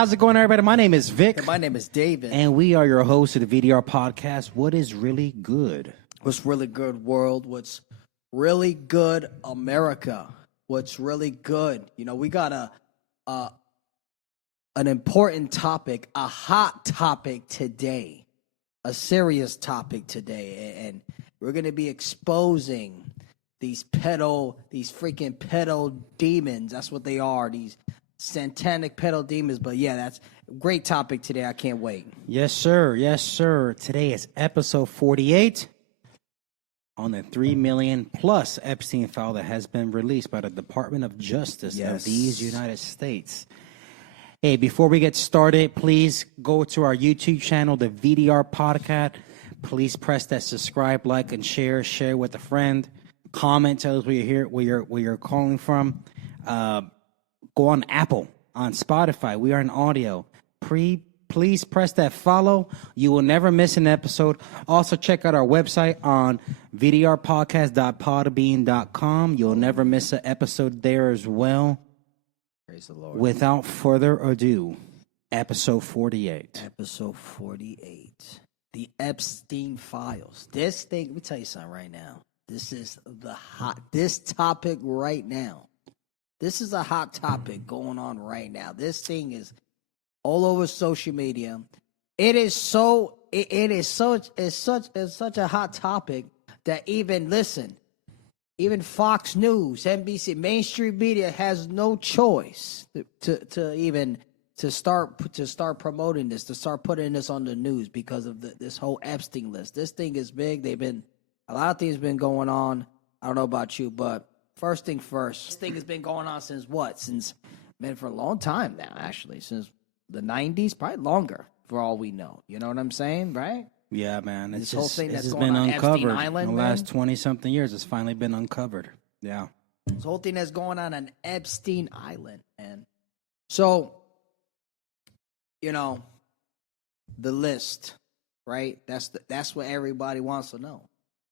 how's it going, everybody? My name is Vic. And my name is David. And we are your hosts of the V.D.R podcast. What is really good? What's really good, world? What's really good, America? What's really good? You know, we got an important topic, a hot topic today, a serious topic today, and we're going to be exposing these freaking pedo demons. That's what they are, these satanic pedo demons. But yeah, that's a great topic today. I can't wait. Yes, sir. Yes, sir. Today is episode 48 on the 3 million plus Epstein file that has been released by the Department of Justice of these United States. Hey, before we get started, please go to our YouTube channel, the V.D.R podcast. Please press that subscribe, like, and share. Share with a friend. Comment, tell us where you're here, where you're calling from. Go on Apple, on Spotify. We are in audio. Please press that follow. You will never miss an episode. Also, check out our website on vdrpodcast.podbean.com. You'll never miss an episode there as well. Praise the Lord. Without further ado, episode 48. Episode 48. The Epstein Files. This thing, let me tell you something right now. This is this topic right now. This is a hot topic going on right now. This thing is all over social media. It's such a hot topic that even Fox News, NBC, mainstream media has no choice to start promoting this, to start putting this on the news because of this whole Epstein list. This thing is big. A lot of things been going on. I don't know about you, but first thing first, this thing has been going on since what? For a long time now, actually. Since the 90s, probably longer, for all we know. You know what I'm saying, right? Yeah, man. This whole thing that's been on uncovered Epstein Island, in the last 20-something years. It's finally been uncovered. Yeah. This whole thing that's going on Epstein Island. And so, you know, the list, right? That's what everybody wants to know.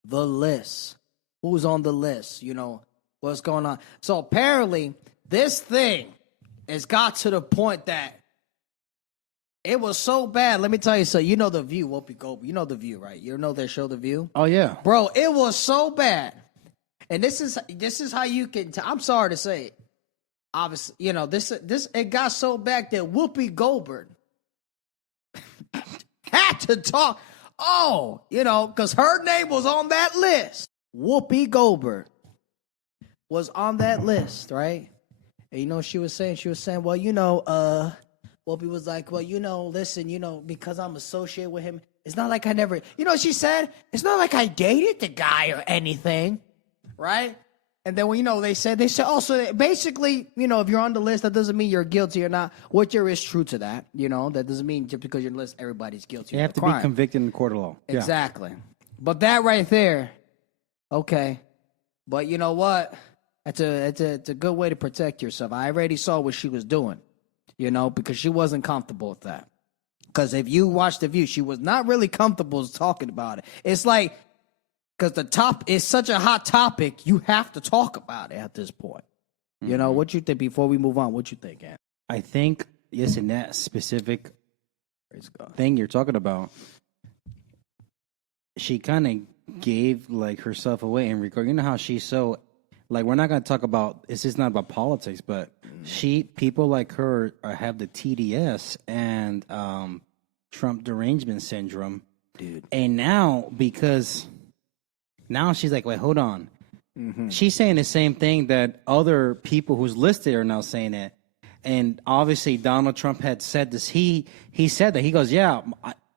The list. Who's on the list? You know, what's going on? So apparently, this thing has got to the point that it was so bad. Let me tell you something. You know The View, Whoopi Goldberg. You know The View, right? You know their show, The View? Oh, yeah. Bro, it was so bad. And this is how you can I'm sorry to say it. Obviously, you know, this it got so bad that Whoopi Goldberg had to talk. Oh, you know, because her name was on that list. Whoopi Goldberg was on that list, right? And you know what she was saying? She was saying, well, you know, Whoopi was like, well, you know, listen, you know, because I'm associated with him, it's not like I never, you know what she said? It's not like I dated the guy or anything, right? And then, you know, they said, oh, so basically, you know, if you're on the list, that doesn't mean you're guilty or not, which there is true to that, you know, that doesn't mean just because you're on the list, everybody's guilty. You have to be convicted in the court of law. Exactly. Yeah. But that right there, okay. But you know what? It's a good way to protect yourself. I already saw what she was doing, you know, because she wasn't comfortable with that. Because if you watch The View, she was not really comfortable talking about it. It's like, because it's such a hot topic, you have to talk about it at this point. Mm-hmm. You know, what you think before we move on? What you think, Ann? I think, yes, in that specific thing you're talking about, she kind of gave like herself away in regard. You know how she's so, like, we're not going to talk about, it's just not about politics, but people like her have the TDS and Trump derangement syndrome. Dude. And now, because now she's like, wait, hold on. Mm-hmm. She's saying the same thing that other people who's listed are now saying it. And obviously Donald Trump had said this. He said that. He goes, yeah,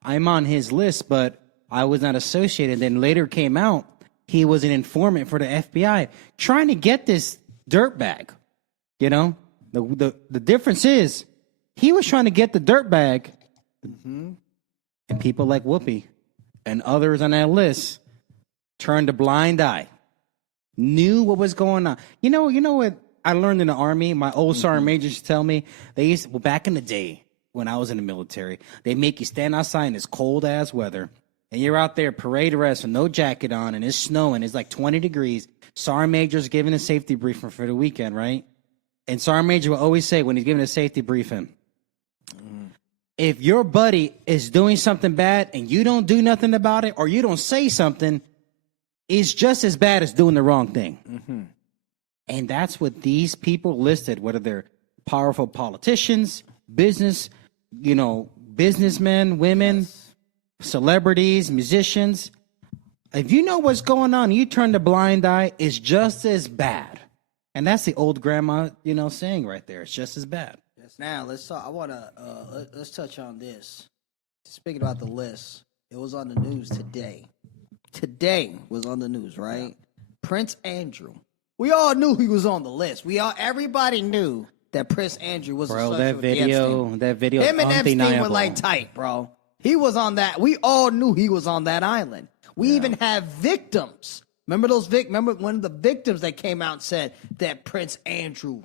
I'm on his list, but I was not associated. Then later came out, he was an informant for the FBI trying to get this dirtbag. You know, the difference is he was trying to get the dirtbag, and people like Whoopi and others on that list turned a blind eye, knew what was going on. You know what I learned in the Army? My old sergeant majors tell me, back in the day when I was in the military, they make you stand outside in this cold ass weather. And you're out there parade arrest with no jacket on, and it's snowing. It's like 20 degrees. Sergeant Major's giving a safety briefing for the weekend, right? And Sergeant Major will always say when he's giving a safety briefing, if your buddy is doing something bad and you don't do nothing about it or you don't say something, it's just as bad as doing the wrong thing. Mm-hmm. And that's what these people listed, whether they're powerful politicians, businessmen, women, celebrities, musicians. If you know what's going on, you turn the blind eye, it's just as bad. And that's the old grandma, saying right there. It's just as bad. Now let's talk. I want to let's touch on this. Speaking about the list, it was on the news today. Today was on the news, right? Yeah. Prince Andrew. We all knew he was on the list. Everybody knew that Prince Andrew was. Bro, that video, him and Epstein were like tight, bro. He was on that. We all knew he was on that island. We even have victims. Remember those Remember one of the victims that came out and said that Prince Andrew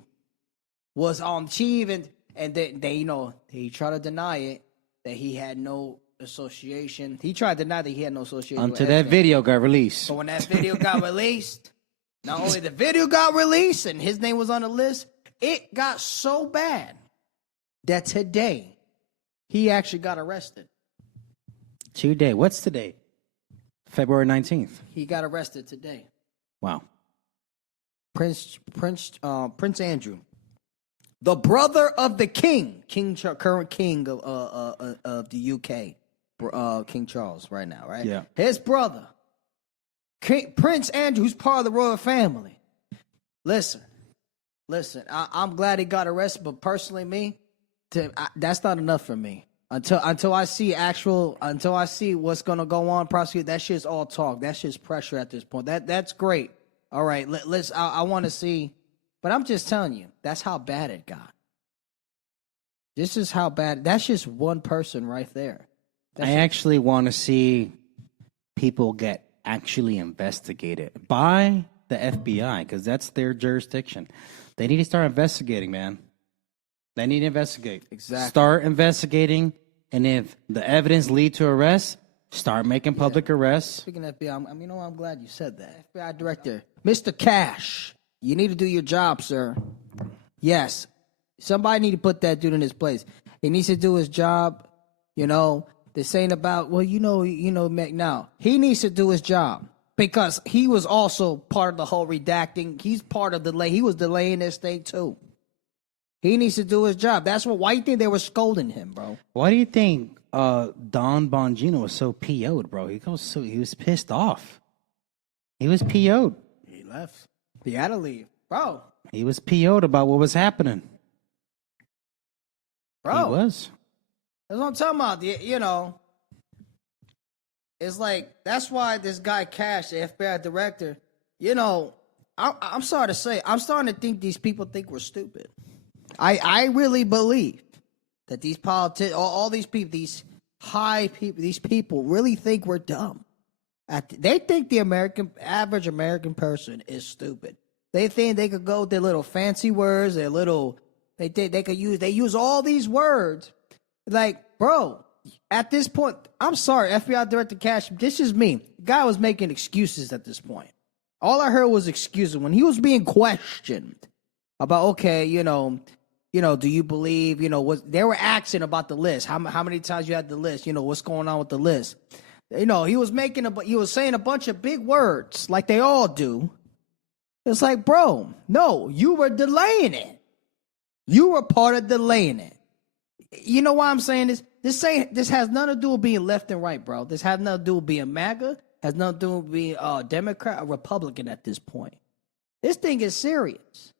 was on Chief, and they he tried to deny it, that he had no association. He tried to deny that he had no association. Until that video got released. But when that video got released, not only the video got released and his name was on the list, it got so bad that today he actually got arrested. Today. What's today? February 19th. He got arrested today. Wow. Prince Andrew, the brother of the current king of the UK, King Charles, right now, right? Yeah. His brother, Prince Andrew, who's part of the royal family. Listen. I'm glad he got arrested, but personally, that's not enough for me. Until I see what's gonna go on, prosecute. That shit's all talk. That shit's pressure at this point. That's great. All right, I want to see, but I'm just telling you, that's how bad it got. This is how bad. That's just one person right there. I actually want to see people get actually investigated by the FBI because that's their jurisdiction. They need to start investigating, man. They need to investigate. Exactly. Start investigating, and if the evidence lead to arrest, start making public arrests. Speaking of FBI, I'm glad you said that. FBI director, Mr. Cash, you need to do your job, sir. Yes, somebody need to put that dude in his place. He needs to do his job. This ain't about now. He needs to do his job because he was also part of the whole redacting. He's part of delay. He was delaying this thing too. He needs to do his job. Why do you think they were scolding him, bro? Why do you think Don Bongino was so PO'd, bro? He was pissed off. He was PO'd. He left. He had to leave, bro. He was PO'd about what was happening. Bro, he was. That's what I'm talking about. It's like that's why this guy Cash, the FBI director. I'm sorry to say, I'm starting to think these people think we're stupid. I really believe that these politicians, all these people, these high people, these people really think we're dumb. They think the average American person is stupid. They think they could go with their little fancy words, they use all these words. Like, bro, at this point, I'm sorry, FBI Director Cash, this is me. The guy was making excuses at this point. All I heard was excuses when he was being questioned about, do you believe, they were asking about the list. How many times you had the list? What's going on with the list? He was saying a bunch of big words like they all do. It's like, bro, no, you were delaying it. You were part of delaying it. You know why I'm saying this? This has nothing to do with being left and right, bro. This has nothing to do with being MAGA. Has nothing to do with being Democrat or Republican at this point. This thing is serious.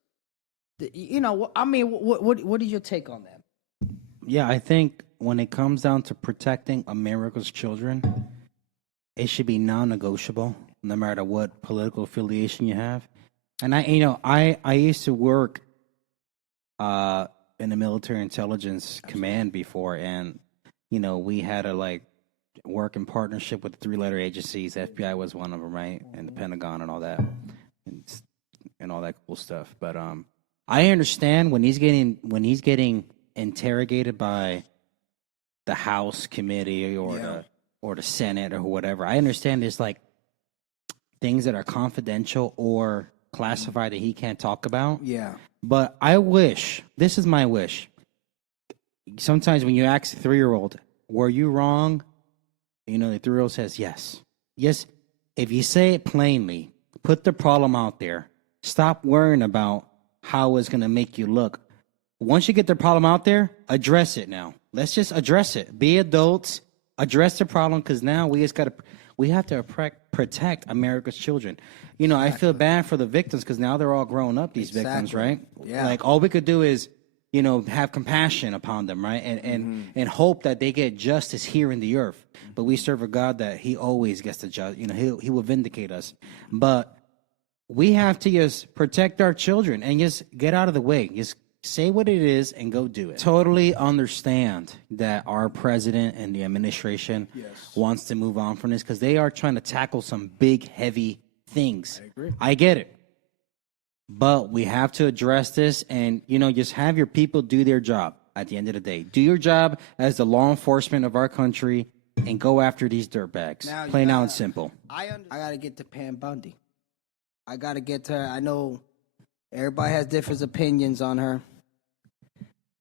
What is your take on that? Yeah, I think when it comes down to protecting America's children, it should be non-negotiable, no matter what political affiliation you have. And I used to work in the military intelligence command before, and we had to work in partnership with the 3-letter agencies. FBI was one of them, right? And the Pentagon and all that, and all that cool stuff. But I understand when he's getting interrogated by the House committee or the Senate or whatever. I understand there's things that are confidential or classified that he can't talk about. Yeah. But I wish, this is my wish, sometimes when you ask a 3-year-old, were you wrong? You know, the 3-year-old says yes. Yes, if you say it plainly, put the problem out there. Stop worrying about how it's going to make you look. Once you get the problem out there, address it now. Let's just address it. Be adults, address the problem, because now we have to protect America's children. You know, I feel bad for the victims because now they're all grown up, these victims, right? Yeah. Like, all we could do is, you know, have compassion upon them, right? And hope that they get justice here in the earth. But we serve a God that he always gets the judge. You know, he will vindicate us. But we have to just protect our children and just get out of the way. Just say what it is and go do it. Totally understand that our president and the administration wants to move on from this because they are trying to tackle some big, heavy things. I agree. I get it. But we have to address this and, you know, just have your people do their job at the end of the day. Do your job as the law enforcement of our country and go after these dirtbags. Plain out and simple. I got to get to Pam Bundy. I got to get to her. I know everybody has different opinions on her.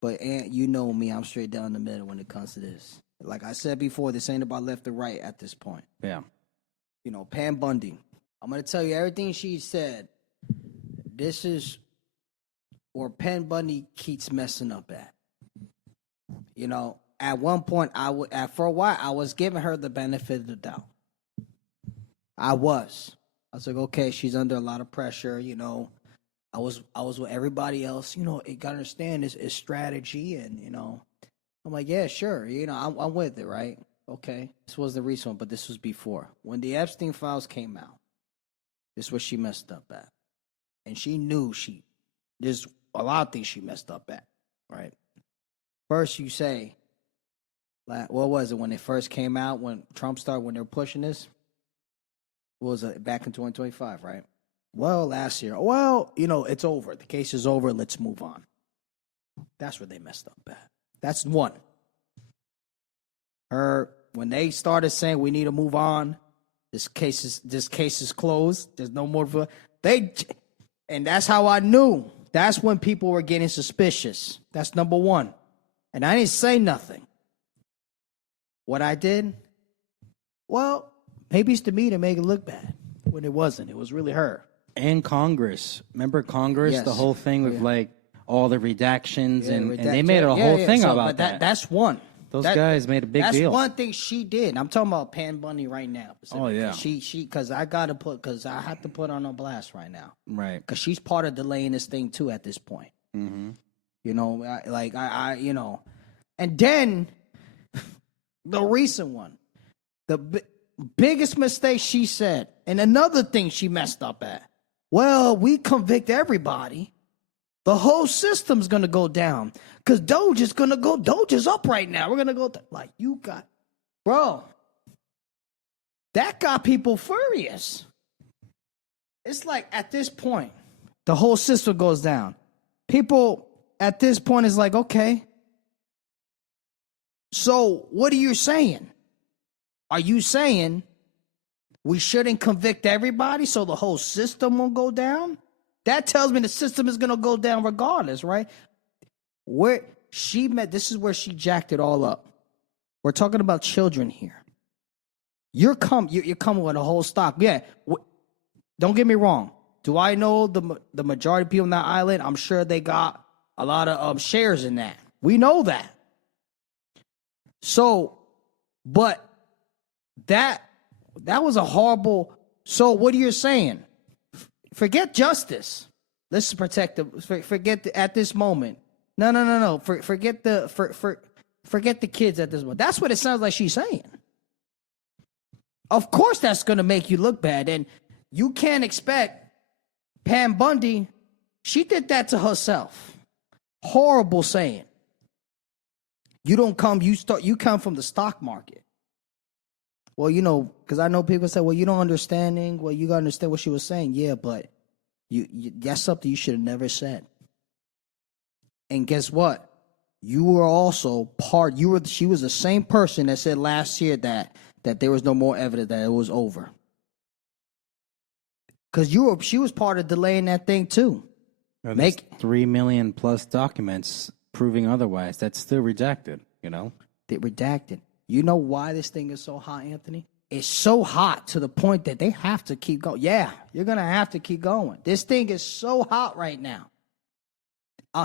But, Aunt, you know me. I'm straight down the middle when it comes to this. Like I said before, this ain't about left or right at this point. Yeah. You know, Pam Bundy. I'm going to tell you everything she said. This is where Pam Bundy keeps messing up at. You know, at one point, for a while, I was giving her the benefit of the doubt. I was like, okay, she's under a lot of pressure, you know. I was with everybody else, you know. You gotta understand is strategy, and you know, I'm like, yeah, sure, you know, I'm with it, right? Okay, this was the recent one, but this was before when the Epstein Files came out. This is what she messed up at, and she knew there's a lot of things she messed up at, right? First, you say, what was it when it first came out when Trump started when they were pushing this? What was it back in 2025, right? Well, last year. Well, you know, it's over. The case is over. Let's move on. That's where they messed up at. That's one. When they started saying we need to move on, this case is closed. There's no more. And that's how I knew. That's when people were getting suspicious. That's number one. And I didn't say nothing. What I did? Well, maybe it's to me to make it look bad when it wasn't. It was really her. And Congress. Remember Congress? Yes. The whole thing with like all the redactions and they made a whole yeah. thing So, about but that. That's one. Those guys made a big deal. That's one thing she did. I'm talking about Pam Bundy right now. Oh, yeah. Because I have to put her on blast right now. Right. Because she's part of delaying this thing too at this point. Mm-hmm. You know, you know. And then the recent one, the biggest mistake she said, and another thing she messed up at. Well, we convict everybody. The whole system's going to go down. Because Doge is up right now. We're going to go, bro, that got people furious. It's like at this point, the whole system goes down. People at this point is like, okay, so what are you saying? Are you saying we shouldn't convict everybody so the whole system won't go down? That tells me the system is going to go down regardless, right? This is where she jacked it all up. We're talking about children here. You're coming with a whole stock. Yeah, don't get me wrong. Do I know the majority of people on that island? I'm sure they got a lot of shares in that. We know that. So, but that was a horrible. So, what are you saying? Forget justice. Let's protect at this moment. No. Forget the kids at this moment. That's what it sounds like she's saying. Of course, that's going to make you look bad, and you can't expect Pam Bundy. She did that to herself. Horrible saying. You come from the stock market. Well, you know, because I know people say, well, you don't understanding. Well, you got to understand what she was saying. Yeah, but that's something you should have never said. And guess what? You were also she was the same person that said last year that there was no more evidence, that it was over. Because she was part of delaying that thing too. There's 3 million plus documents proving otherwise. That's still redacted, you know? They redacted. You know why this thing is so hot, Anthony? It's so hot to the point that they have to keep going. Yeah, you're going to have to keep going. This thing is so hot right now.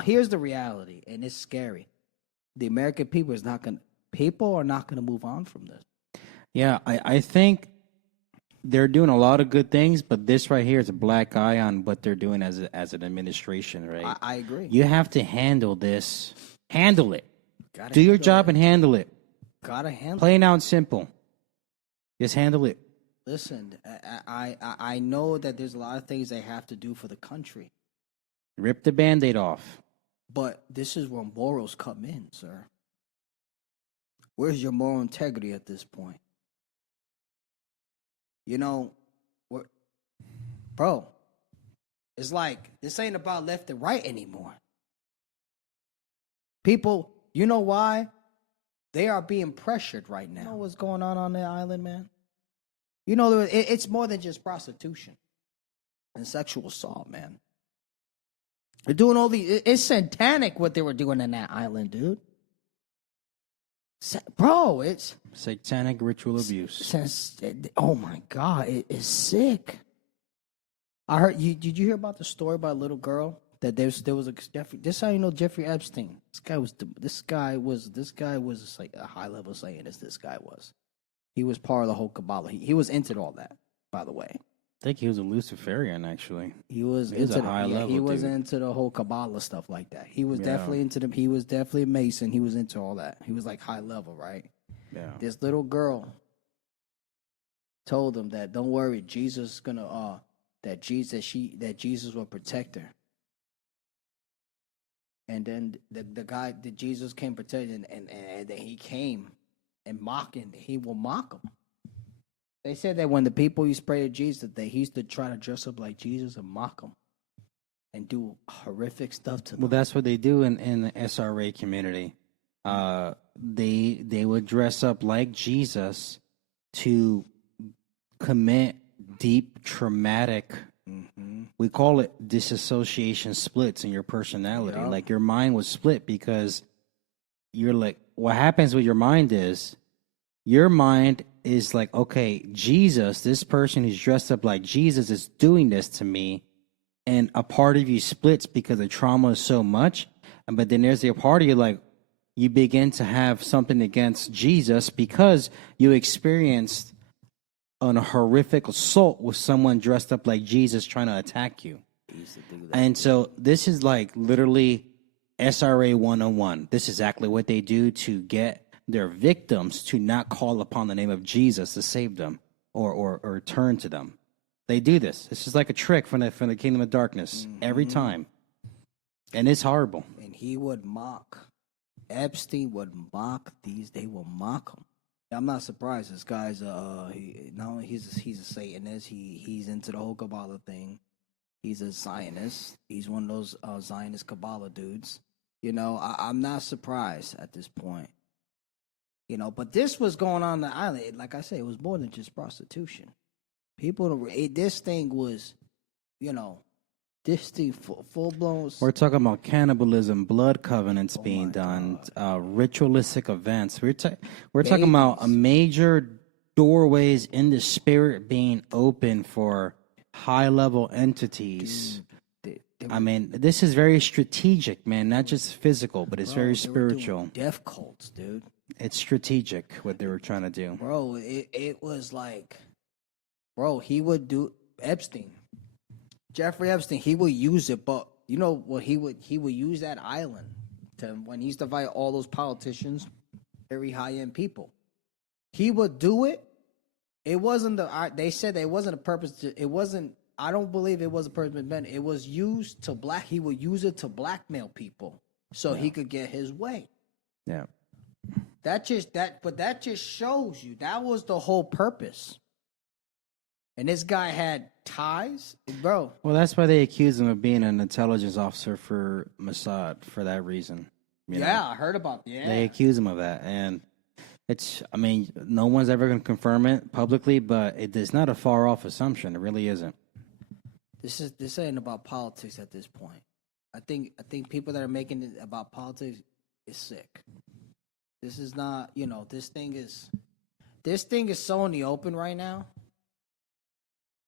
Here's the reality, and it's scary. The American people are not going to move on from this. Yeah, I think they're doing a lot of good things, but this right here is a black eye on what they're doing as an administration, right? I agree. You have to handle this. Handle it. Gotta Do your handle job it. and handle it. Gotta handle Plain out simple. Just handle it. Listen, I know that there's a lot of things they have to do for the country. Rip the Band-Aid off. But this is where morals come in, sir. Where's your moral integrity at this point? You know, bro, it's like this ain't about left and right anymore. People, you know why? They are being pressured right now. You know what's going on that island, man? You know, it's more than just prostitution and sexual assault, man. They're doing all these. It's satanic what they were doing in that island, dude. Bro, it's satanic ritual abuse. Oh my God, it's sick. I heard you. Did you hear about the story about a little girl that there was a Jeffrey? This is how you know Jeffrey Epstein. This guy was like a high level Zionist. This guy was. He was part of the whole Kabbalah. He was into all that, by the way. I think he was a Luciferian, actually. He was into the whole Kabbalah stuff like that. He was definitely into them. He was definitely a Mason. He was into all that. He was like high level, right? Yeah. This little girl told him that don't worry, Jesus is gonna that Jesus will protect her. And then the Jesus came protecting, and then he came and mocking. He will mock him. They said that when the people used to pray to Jesus, that he used to try to dress up like Jesus and mock him and do horrific stuff to them. Well, that's what they do in the SRA community. They would dress up like Jesus to commit deep traumatic. Mm-hmm. We call it disassociation splits in your personality. Yeah. Like your mind was split because you're like, what happens with your mind is your mind is like, okay, Jesus, this person who's dressed up like Jesus is doing this to me. And a part of you splits because the trauma is so much. But then there's the part of you like, you begin to have something against Jesus because you experienced a horrific assault with someone dressed up like Jesus trying to attack you. And so this is like literally SRA 101. This is exactly what they do to get their victims to not call upon the name of Jesus to save them or turn to them. They do this. This is like a trick from the kingdom of darkness every time. And it's horrible. And he would mock. Epstein would mock these. They will mock him. I'm not surprised. This guy's not only he's a Satanist. He's into the whole Kabbalah thing. He's a Zionist. He's one of those Zionist Kabbalah dudes. You know, I'm not surprised at this point. You know, but this was going on the island. Like I said, it was more than just prostitution. This thing was, you know, this thing full blown. We're talking about cannibalism, blood covenants being done, ritualistic events. We're talking about a major doorways in the spirit being open for high level entities. I mean, this is very strategic, man. Not just physical, but it's very spiritual. Death cults, dude. It's strategic what they were trying to do. Bro, it was like, bro, he would do Jeffrey Epstein, he would use it, but you know what he would use that island to when he used to fight all those politicians, very high end people. He would do it. It wasn't they said that it wasn't a purpose it wasn't I don't believe it was a purpose meant. It was used to he would use it to blackmail people so he could get his way. Yeah. That just shows you that was the whole purpose. And this guy had ties, bro. Well, that's why they accuse him of being an intelligence officer for Mossad for that reason. You know? I heard about that. Yeah. They accuse him of that, and no one's ever going to confirm it publicly, but it is not a far off assumption. It really isn't. This ain't about politics at this point. I think people that are making it about politics is sick. This is not, this thing is so in the open right now.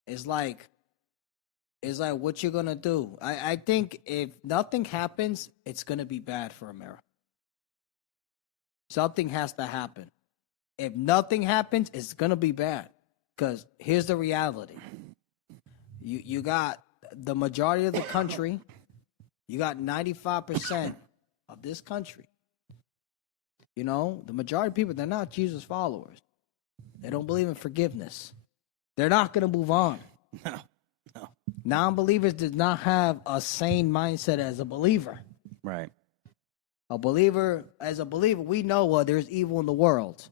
It's like what you're gonna do. I think if nothing happens, it's gonna be bad for America. Something has to happen. If nothing happens, it's gonna be bad. Because here's the reality. You got the majority of the country, you got 95% of this country. The majority of people, they're not Jesus followers. They don't believe in forgiveness. They're not going to move on. No. Non-believers did not have a sane mindset as a believer. Right. As a believer, we know there's evil in the world.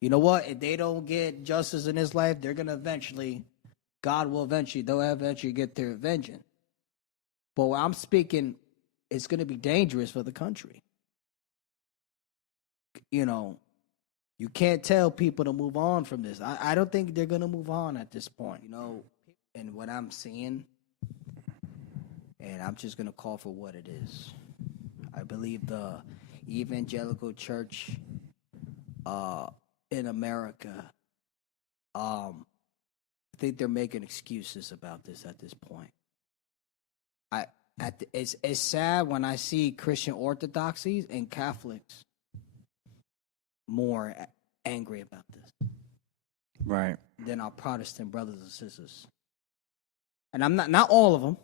You know what? If they don't get justice in this life, they're going to they'll eventually get their vengeance. But what I'm speaking, it's going to be dangerous for the country. You can't tell people to move on from this. I don't think they're going to move on at this point, and what I'm seeing, and I'm just going to call for what it is. I believe the evangelical church in America, I think they're making excuses about this at this point. It's sad when I see Christian orthodoxies and Catholics more angry about this, right, than our Protestant brothers and sisters. And I'm not all of them.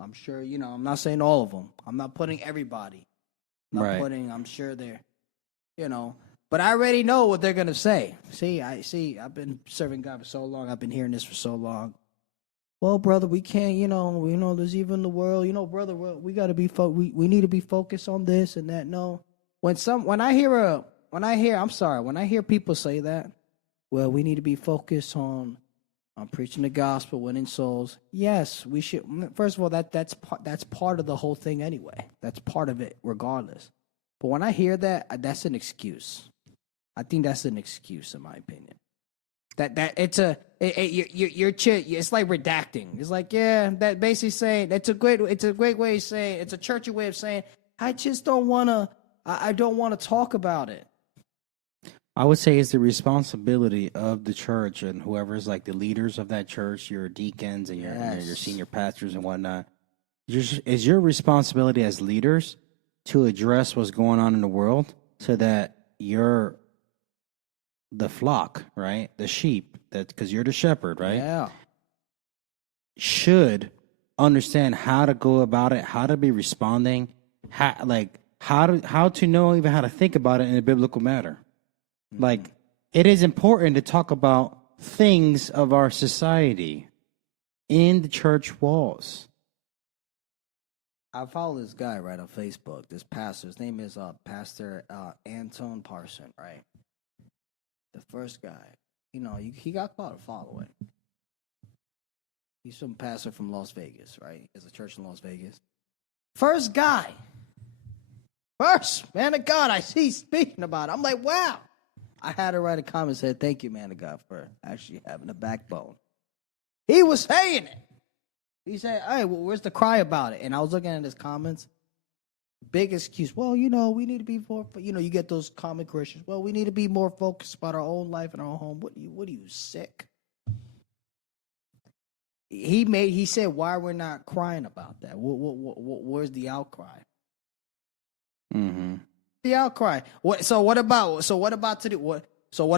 I'm sure, I'm not saying all of them. I'm not putting everybody. I'm sure they're, but I already know what they're gonna say. I've been serving God for so long. I've been hearing this for so long. Well, brother, we can't, there's evil in the world. Brother, we gotta be we need to be focused on this and that. No, when I hear people say that, well, we need to be focused on preaching the gospel, winning souls. Yes, we should. First of all, that's part of the whole thing anyway. That's part of it, regardless. But when I hear that, that's an excuse. I think that's an excuse, in my opinion. It's like redacting. It's like, yeah, that basically saying it's a great way of saying, it's a churchy way of saying, I just don't want to. I don't want to talk about it. I would say it's the responsibility of the church and whoever's like the leaders of that church, your deacons and your senior pastors and whatnot. It's your responsibility as leaders to address what's going on in the world so that you're the flock, right? The sheep, because you're the shepherd, right? Yeah. Should understand how to go about it, how to be responding, how to know even how to think about it in a biblical matter. Like, it is important to talk about things of our society in the church walls. I follow this guy right on Facebook, this pastor. His name is Pastor Anton Parson, right? The first guy. He got caught following. He's some pastor from Las Vegas, right? There's a church in Las Vegas. First man of God I see speaking about it. I'm like, wow. I had to write a comment and said, thank you, man of God, for actually having a backbone. He was saying it. He said, hey, well, where's the cry about it? And I was looking at his comments. Big excuse. Well, we need to be more, you get those common Christians. Well, we need to be more focused about our own life and our own home. What are you sick? He said, why we're not crying about that? Where's the outcry? Mm-hmm. The outcry. What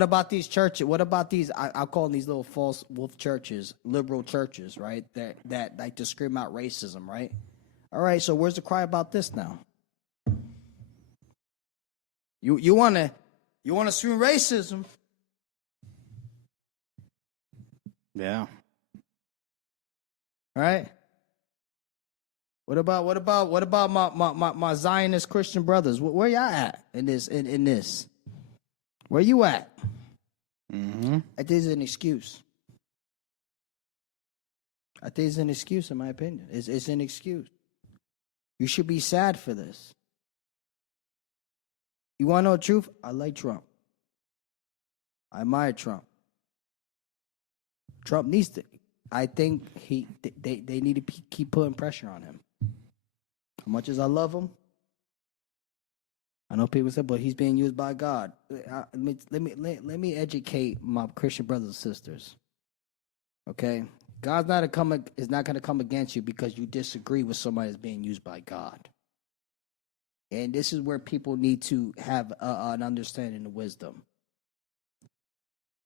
about these churches? What about these? I'll call them these little false wolf churches, liberal churches, right? That like to scream out racism, right? All right. So where's the cry about this now? You wanna scream racism? Yeah. Right. What about my Zionist Christian brothers? Where y'all at in this? In this, where you at? Mm-hmm. I think it's an excuse. I think it's an excuse, in my opinion. It's an excuse. You should be sad for this. You want to know the truth? I like Trump. I admire Trump. Trump needs to. I think they need to keep putting pressure on him. As much as I love him, I know people say, but he's being used by God. Let me educate my Christian brothers and sisters. Okay, God's is not going to come against you because you disagree with somebody that's being used by God. And this is where people need to have an understanding of wisdom.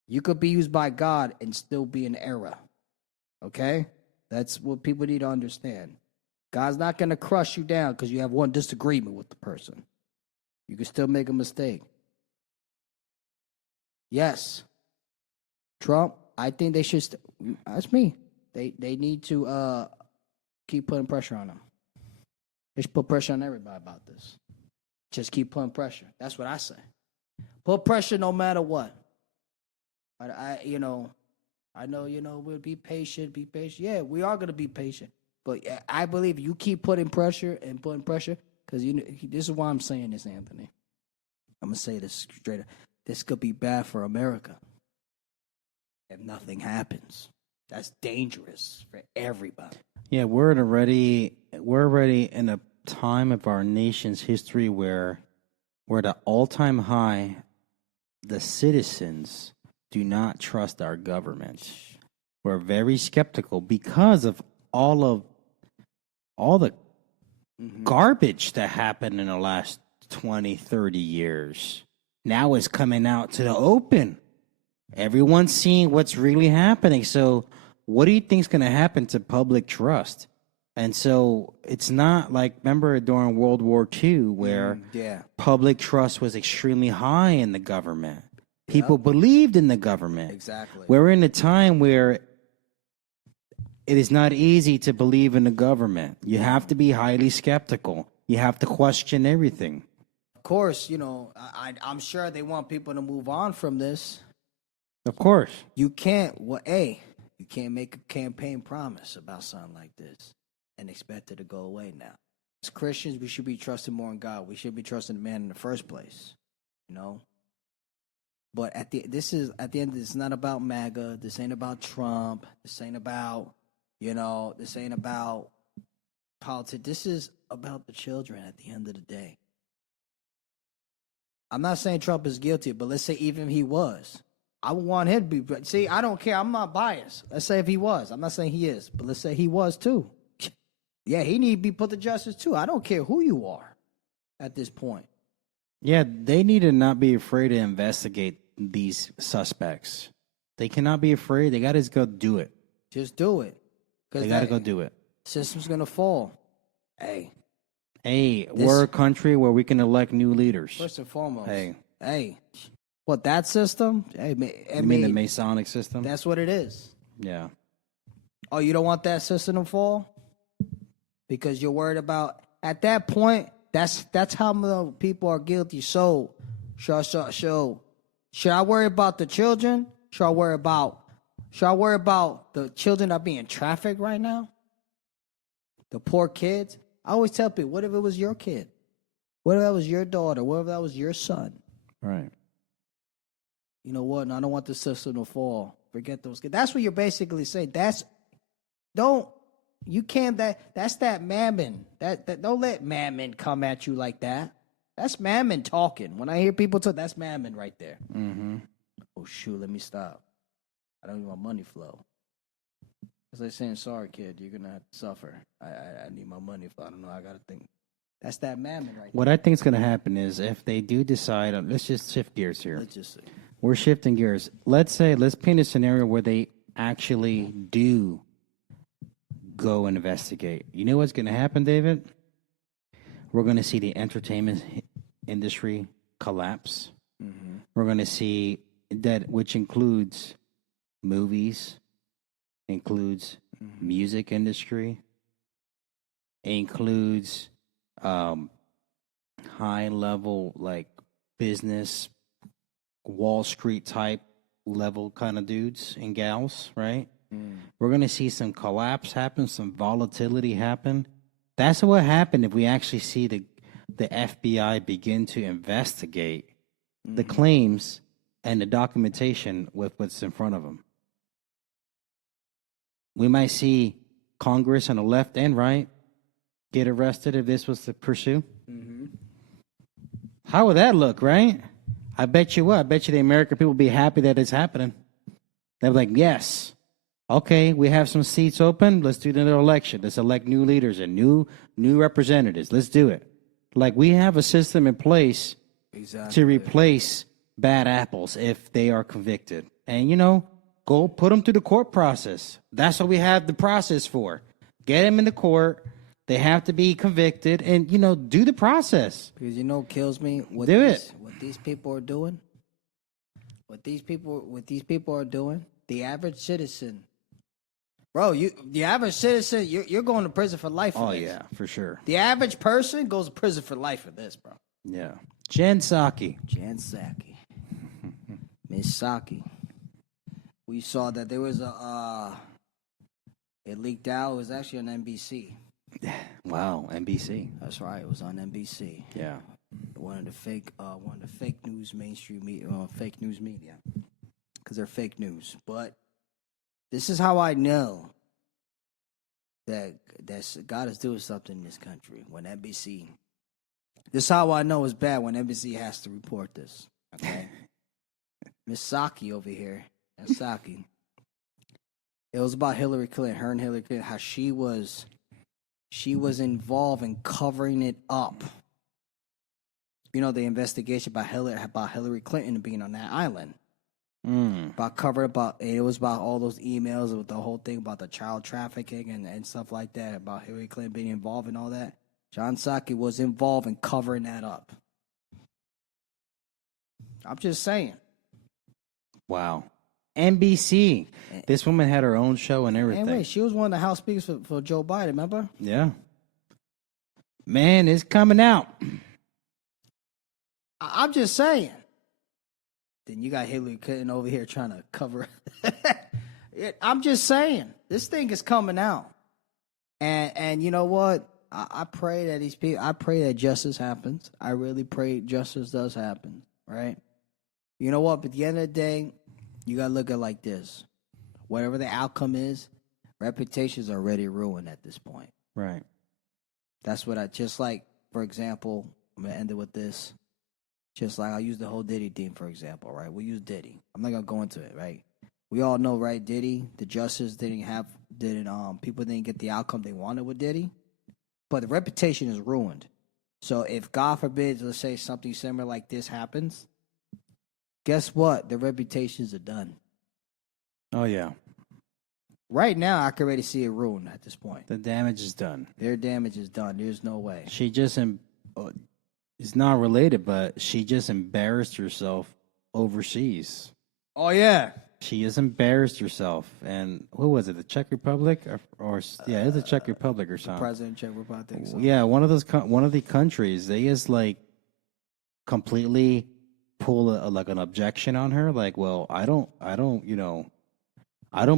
You could be used by God and still be in error. Okay? That's what people need to understand. God's not going to crush you down because you have one disagreement with the person. You can still make a mistake. Yes. Trump, I think they should. That's me. They need to keep putting pressure on them. They should put pressure on everybody about this. Just keep putting pressure. That's what I say. Put pressure no matter what. I know, we'll be patient. Yeah, we are going to be patient. But I believe you keep putting pressure, because this is why I'm saying this, Anthony. I'm going to say this straight up. This could be bad for America if nothing happens. That's dangerous for everybody. Yeah, we're already in a time of our nation's history where we're at an all-time high. The citizens do not trust our government. We're very skeptical because of all the garbage that happened in the last 20, 30 years. Now it's coming out to the open. Everyone's seeing what's really happening. So what do you think is going to happen to public trust? And so it's not like, remember during World War II where public trust was extremely high in the government. People believed in the government. Exactly. We're in a time where it is not easy to believe in the government. You have to be highly skeptical. You have to question everything. Of course, I'm sure they want people to move on from this. Of course. You can't make a campaign promise about something like this and expect it to go away now. As Christians, we should be trusting more in God. We should be trusting the man in the first place, But at the end, it's not about MAGA. This ain't about Trump. This ain't about, this ain't about politics. This is about the children at the end of the day. I'm not saying Trump is guilty, but let's say even if he was, I would want him to be. See, I don't care. I'm not biased. Let's say if he was. I'm not saying he is, but let's say he was too. Yeah, he need to be put to justice too. I don't care who you are at this point. Yeah, they need to not be afraid to investigate these suspects. They cannot be afraid. They got to go do it. Just do it. They got to go do it. System's going to fall. Hey, we're a country where we can elect new leaders. First and foremost. Hey. What, that system? You mean the Masonic system? That's what it is. Yeah. Oh, you don't want that system to fall? Because you're worried about, at that point, that's how many people are guilty. So, should I worry about the children? Should I worry about the children that are being trafficked right now? The poor kids? I always tell people, what if it was your kid? What if that was your daughter? What if that was your son? Right. You know what? And I don't want the system to fall. Forget those kids. That's what you're basically saying. That's that mammon. That don't let mammon come at you like that. That's mammon talking. When I hear people talk, that's mammon right there. Mm-hmm. Oh shoot, let me stop. I don't need my money flow. It's like saying, sorry kid, you're gonna have to suffer. I need my money flow. I don't know, I gotta think. That's that mammon right there. What I think is gonna happen is if they do decide let's just shift gears here. Let's just say. We're shifting gears. Let's paint a scenario where they actually do go and investigate. You know what's going to happen, David? We're going to see the entertainment industry collapse. Mm-hmm. We're going to see that, which includes movies, includes music industry, includes high level like business, Wall Street type level kind of dudes and gals, right? We're going to see some collapse happen, some volatility happen. That's what happened if we actually see the FBI begin to investigate the claims and the documentation with what's in front of them. We might see Congress on the left and right get arrested if this was to pursue? How would that look, right? I bet you what? I bet you the American people would be happy that it's happening. They're like, yes. Okay, we have some seats open. Let's do another election. Let's elect new leaders and new representatives. Let's do it. Like, we have a system in place to replace bad apples if they are convicted. And, go put them through the court process. That's what we have the process for. Get them in the court. They have to be convicted and, do the process. Because what kills me? What these people are doing? What these people are doing? The average citizen. Bro, the average citizen, you're going to prison for life for this. Yeah, for sure. The average person goes to prison for life for this, bro. Yeah. Jen Psaki. Miss Psaki. We saw that there was it leaked out. It was actually on NBC. Wow, NBC. That's right. It was on NBC. Yeah. One of the fake news mainstream media, fake news media, because they're fake news. But this is how I know that God is doing something in this country. When NBC, this is how I know it's bad when NBC has to report this. Okay, Miss Psaki over here, and Psaki. It was about Hillary Clinton, her and Hillary Clinton, how she was involved in covering it up. The investigation about Hillary Clinton being on that island. It was about all those emails with the whole thing about the child trafficking and stuff like that, about Hillary Clinton being involved in all that. John Psaki was involved in covering that up. I'm just saying. Wow. NBC. This woman had her own show and everything. Anyway, she was one of the House speakers for Joe Biden, remember? Yeah. Man, it's coming out. I'm just saying. Then you got Hillary Clinton over here trying to cover it. I'm just saying. This thing is coming out. And you know what? I pray that I pray that justice happens. I really pray justice does happen, right? You know what? But at the end of the day, you got to look at it like this. Whatever the outcome is, reputations are already ruined at this point. Right. That's what just like, for example, I'm going to end it with this. Just like I'll use the whole Diddy thing, for example, right? We'll use Diddy. I'm not going to go into it, right? We all know, right, Diddy, the justice people didn't get the outcome they wanted with Diddy. But the reputation is ruined. So if, God forbid, let's say something similar like this happens, guess what? The reputations are done. Oh, yeah. Right now, I can already see it ruined at this point. The damage is done. Their damage is done. There's no way. She just, it's not related, but she just embarrassed herself overseas. Oh, yeah. She just embarrassed herself. And what was it, the Czech Republic? Or yeah, it's the Czech Republic or something. President of Czech Republic, I think so. Yeah, one of the countries, they just like completely pull an objection on her. Like, well, I don't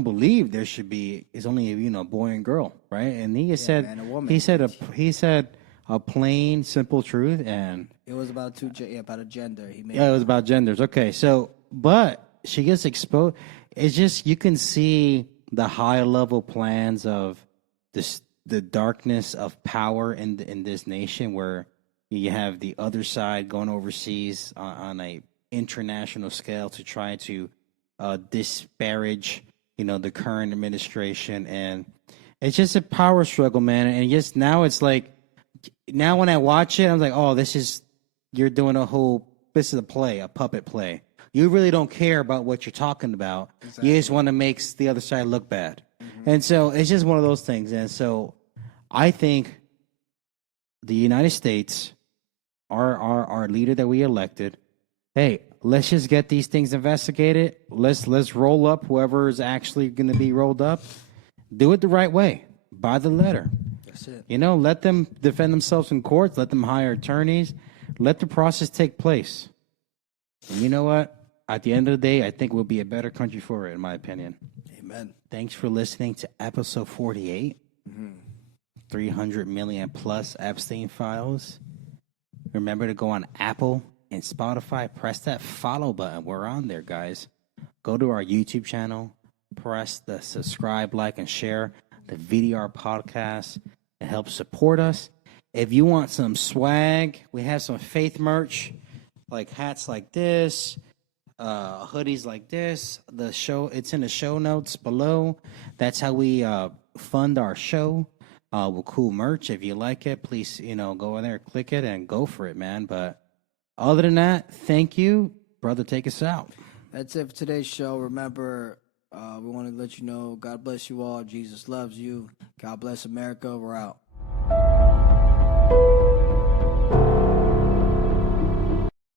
believe there should be. It's only a boy and girl, right? And he said, man, a woman. He said a plain, simple truth, and it was about about a gender. It was about genders. Okay, so but she gets exposed. It's just you can see the high level plans of the darkness of power in this nation, where you have the other side going overseas on a international scale to try to disparage the current administration, and it's just a power struggle, man. And just now it's like, now when I watch it, I'm like, oh, you're doing this is a play, a puppet play. You really don't care about what you're talking about. Exactly. You just want to make the other side look bad. Mm-hmm. And so it's just one of those things. And so I think the United States, our leader that we elected, hey, let's just get these things investigated. Let's roll up whoever is actually going to be rolled up. Do it the right way, by the letter. That's it. Let them defend themselves in courts. Let them hire attorneys. Let the process take place. And you know what? At the end of the day, I think we'll be a better country for it, in my opinion. Amen. Thanks for listening to episode 48. 300 million plus Epstein Files. Remember to go on Apple and Spotify. Press that follow button. We're on there, guys. Go to our YouTube channel. Press the subscribe, like, and share the V.D.R podcast. It helps support us. If you want some swag, we have some faith merch, like hats like this, hoodies like this. It's in the show notes below. That's how we fund our show. With cool merch. If you like it, please, go in there, click it, and go for it, man. But other than that, thank you. Brother, take us out. That's it for today's show. Remember, we want to let you know, God bless you all. Jesus loves you. God bless America. We're out.